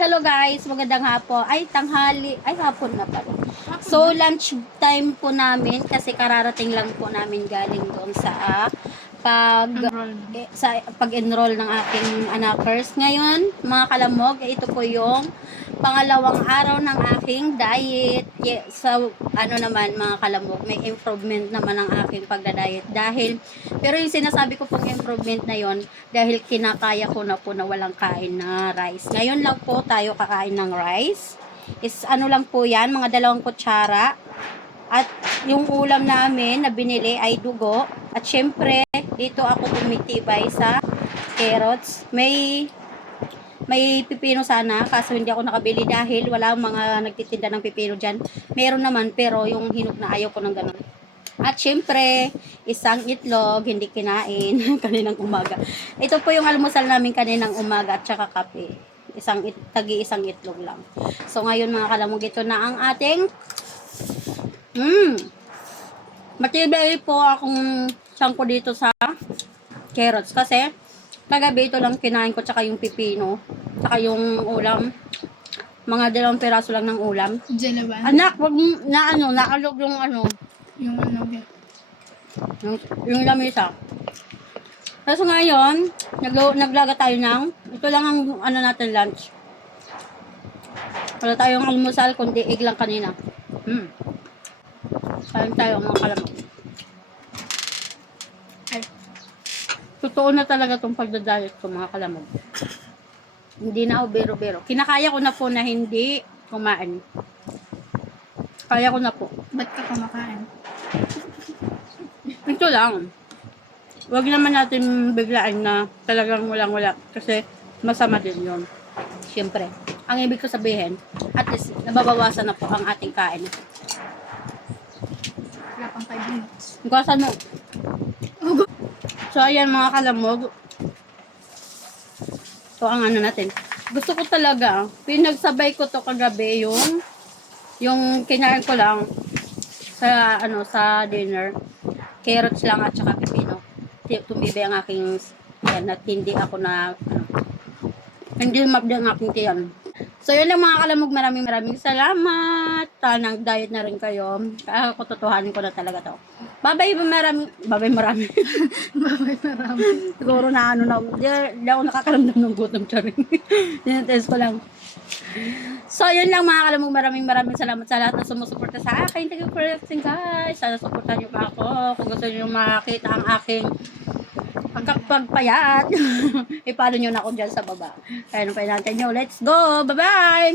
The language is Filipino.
Hello guys, magandang hapon. Ay, tanghali. Ay, hapon na pala. So, lunch time po namin kasi kararating lang po namin galing doon sa pag-enroll ng aking anakers. Ngayon, mga kalamog, ito po yung pangalawang araw ng aking diet. So, ano naman mga kalamog, may improvement naman ang aking pagda-diet pero yung sinasabi ko pong improvement na yon dahil kinakaya ko na po na walang kain na rice. Ngayon lang po tayo kakain ng rice. Is ano lang po yan, mga 2 kutsara. At yung ulam namin na binili ay dugo. At syempre, dito ako tumitibay sa carrots. May pipino sana, kaso hindi ako nakabili dahil wala mga nagtitinda ng pipino dyan. Meron naman, pero yung hinog na ayaw ko ng ganun. At syempre, isang itlog, hindi kinain kaninang umaga. Ito po yung almusal namin kaninang umaga at saka kape. Tagi-isang itlog lang. So ngayon mga kalamog, ito na ang ating matibay po akong sangko dito sa carrots kasi kagabi ito lang kinain ko tsaka yung pipino tsaka yung ulam, mga 2 piraso lang ng ulam. Diyan na ba? Anak, wag na naalog yung Yung ano, yung lamisa. Tapos ngayon naglaga tayo ng ito lang ang natin lunch. Wala tayong almusal kundi egg lang kanina. Kain tayo mga kalamog. Ay, Totoo na talaga itong pagdadayet ko mga kalamog. Hindi na ako biro-biro. Kinakaya ko na po na hindi kumain. Kaya ko na po. ba't ka kumakain? Ito lang. Huwag naman natin biglaan na talagang walang-wala. Kasi masama din yun. Siyempre. Ang ibig ko sabihin, at least nababawasan na po ang ating kain. Wala pang 5 minutes. Ikasan mo. So, ayan mga kalamog. So, ang natin. Gusto ko talaga, pinagsabay ko to kagabi yung kinain ko lang sa dinner. Carrots lang at saka pipino. Tumibay ang aking yan at hindi ako hindi mabdi ang aking tiyan. So, yun lang mga kalamog. Maraming salamat. Tanang diet na rin kayo. Kututuhanin ko na talaga to. Babay marami. Babay, marami. Siguro na di ako nakakaramdam ng gutom, charing. Tinetest ko lang. So, yun lang mga kalamog. Maraming salamat sa lahat na sumusuporta sa akin. Thank you for watching guys. Sana supportan niyo pa ako. Kung gusto niyo makita ang aking pagpapayat, ipalo nyo na ako dyan sa baba. Kaya nung natin nyo. Let's go! Bye-bye!